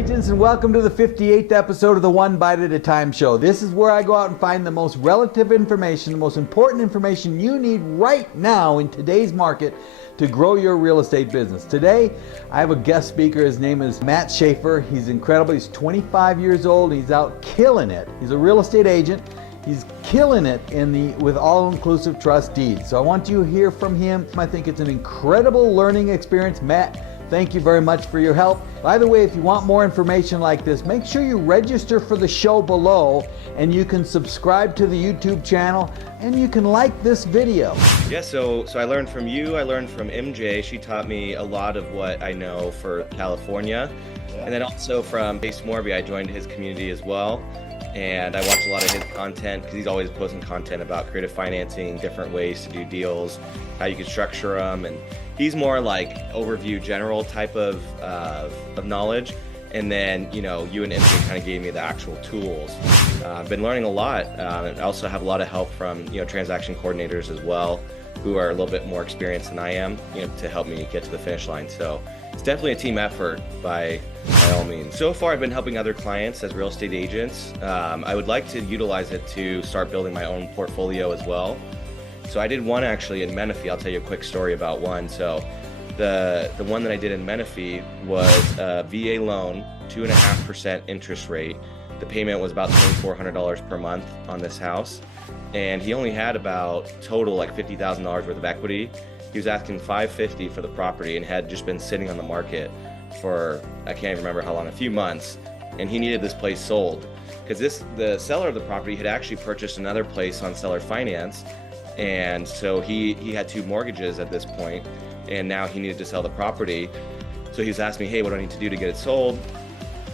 agents, and welcome to the 58th episode of the One Bite at a Time show. This is where I go out and find the most relative information, the most important information you need right now in today's market to grow your real estate business. Today, I have a guest speaker. His name is Matt Schafer. He's incredible. He's 25 years old. He's out killing it. He's a real estate agent. He's killing it with all-inclusive trust deeds. So I want you to hear from him. I think it's an incredible learning experience. Matt, thank you very much for your help. By the way, if you want more information like this, make sure you register for the show below, and you can subscribe to the YouTube channel, and you can like this video. Yeah, so I learned from you. I learned from MJ. She taught me a lot of what I know for California. Yeah. And then also from Base Morby, I joined his community as well. And I watch a lot of his content because he's always posting content about creative financing, different ways to do deals, how you can structure them. And he's more like overview general type of knowledge. And then, you know, you and MJ kind of gave me the actual tools. I've been learning a lot. And I also have a lot of help from, you know, transaction coordinators as well, who are a little bit more experienced than I am, you know, to help me get to the finish line. So it's definitely a team effort by all means. So far, I've been helping other clients as real estate agents. I would like to utilize it to start building my own portfolio as well. So I did one actually in Menifee. I'll tell you a quick story about one. So the one that I did in Menifee was a VA loan, 2.5% interest rate. The payment was about $2,400 per month on this house. And he only had about total like $50,000 worth of equity. He was asking $550 for the property and had just been sitting on the market for, I can't even remember how long, a few months. And he needed this place sold because the seller of the property had actually purchased another place on seller finance. And so he had two mortgages at this point, and now he needed to sell the property. So he was asking me, hey, what do I need to do to get it sold?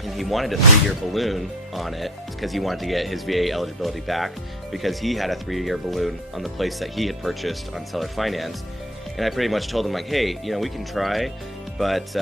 And he wanted a 3-year balloon on it because he wanted to get his VA eligibility back because he had a 3-year balloon on the place that he had purchased on seller finance. And I pretty much told him like, hey, you know, we can try, but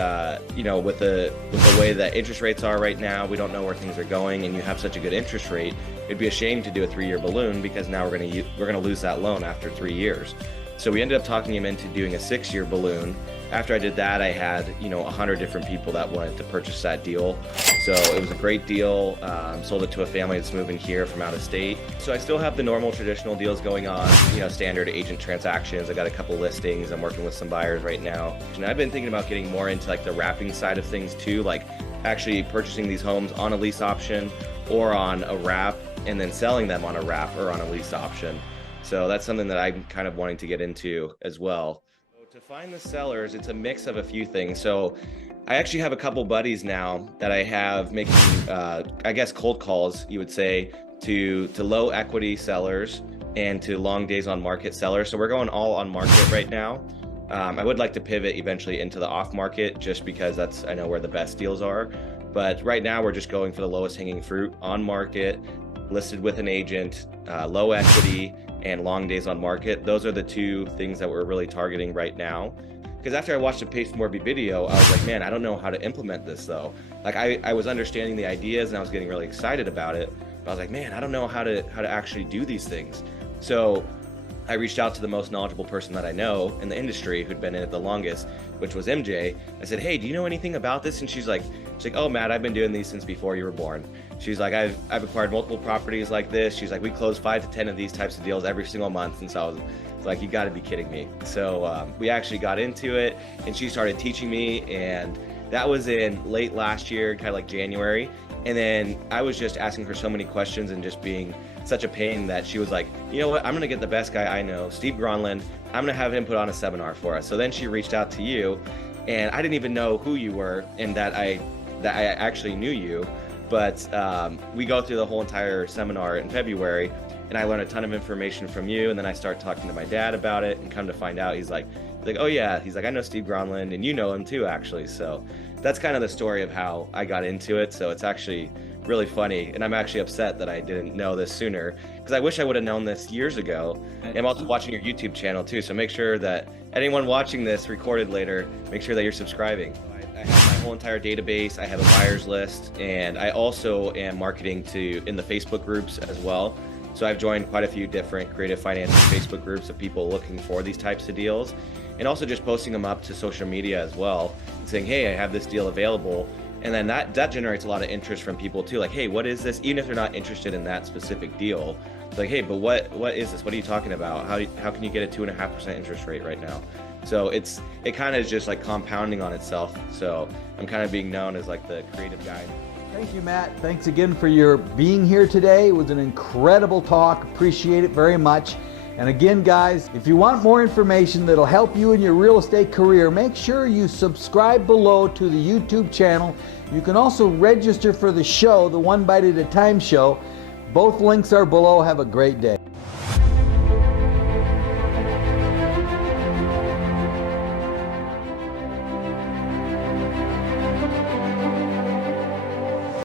you know, with the way that interest rates are right now, we don't know where things are going, and you have such a good interest rate, it'd be a shame to do a 3-year balloon because now we're gonna lose that loan after 3 years. So we ended up talking him into doing a 6-year balloon. After I did that, I had, you know, 100 different people that wanted to purchase that deal. So it was a great deal. Sold it to a family that's moving here from out of state. So I still have the normal traditional deals going on, you know, standard agent transactions. I got a couple listings. I'm working with some buyers right now. And I've been thinking about getting more into like the wrapping side of things too, like actually purchasing these homes on a lease option or on a wrap and then selling them on a wrap or on a lease option. So that's something that I'm kind of wanting to get into as well. To find the sellers, it's a mix of a few things. So I actually have a couple buddies now that I have making, I guess, cold calls, you would say, to low equity sellers and to long days on market sellers. So we're going all on market right now. I would like to pivot eventually into the off market just because that's, I know, where the best deals are. But right now we're just going for the lowest hanging fruit, on market, listed with an agent, low equity, and long days on market. Those are the two things that we're really targeting right now. Because after I watched the Base Morby video, I was like, man, I don't know how to implement this though. Like I was understanding the ideas and I was getting really excited about it. But I was like, man, I don't know how to actually do these things. So I reached out to the most knowledgeable person that I know in the industry who'd been in it the longest, which was MJ. I said, hey, do you know anything about this? And she's like, oh, Matt, I've been doing these since before you were born. She's like, I've acquired multiple properties like this. She's like, we close 5 to 10 of these types of deals every single month. And so I was like, you got to be kidding me. So we actually got into it and she started teaching me. And that was in late last year, kind of like January. And then I was just asking her so many questions and just being such a pain that she was like, you know what, I'm gonna get the best guy I know, Steve Gronlund. I'm gonna have him put on a seminar for us. So then she reached out to you, and I didn't even know who you were and that I actually knew you. But we go through the whole entire seminar in February, and I learned a ton of information from you. And then I start talking to my dad about it, and come to find out, he's like, oh yeah, he's like, I know Steve Gronlund, and you know him too, actually. So that's kind of the story of how I got into it. So it's actually really funny, and I'm actually upset that I didn't know this sooner because I wish I would have known this years ago. And I'm also watching your YouTube channel too, so make sure that anyone watching this recorded later, make sure that you're subscribing. I have my whole entire database. I have a buyers list, and I also am marketing in the Facebook groups as well. So I've joined quite a few different creative financing Facebook groups of people looking for these types of deals, and also just posting them up to social media as well and saying, hey, I have this deal available. And then that generates a lot of interest from people too. Like, hey, what is this? Even if they're not interested in that specific deal, like, hey, but what is this? What are you talking about? How can you get a 2.5% interest rate right now? So it kind of is just like compounding on itself. So I'm kind of being known as like the creative guy. Thank you, Matt. Thanks again for your being here today. It was an incredible talk. Appreciate it very much. And again, guys, if you want more information that'll help you in your real estate career, make sure you subscribe below to the YouTube channel. You can also register for the show, the One Bite at a Time show. Both links are below. Have a great day.